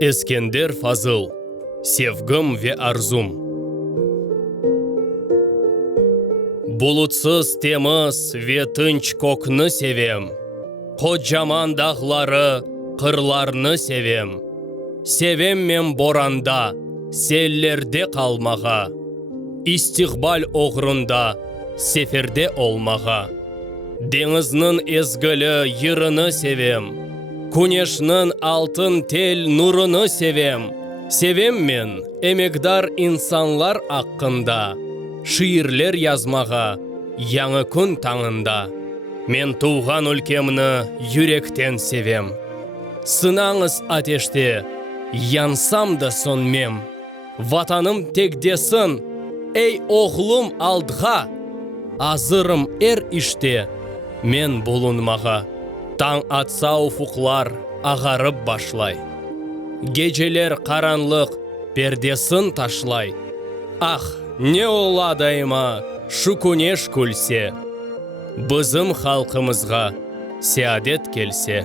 Ескендер Фазыл, Севгім ве арзум. Бұлытсыз теміз ве тынч кокны севем. Қоджаман дағлары, қырларны севем. Севем мен боранда, селлерде қалмаға. Истиғбал оғрында, сеферде олмаға. Деңізнің езгілі йырыны севем. Күнешнің алтын тел нұрыны севем. Севем мен эмекдар инсанлар аққында. Шиырлер язмаға, яңы күн таңында. Мен туған өлкемні юректен севем. Сынаңыз атеште, янсам да сонмем. Ватаным тегдесін, эй оғлым алдға. Азырым іште, мен болынмаға. Таң атса уфуқлар ағарып башлай. Гежелер қаранлық пердесін ташлай. Ах, не оладайма шукунеш күлсе. Бізім халқымызға сеадет келсе.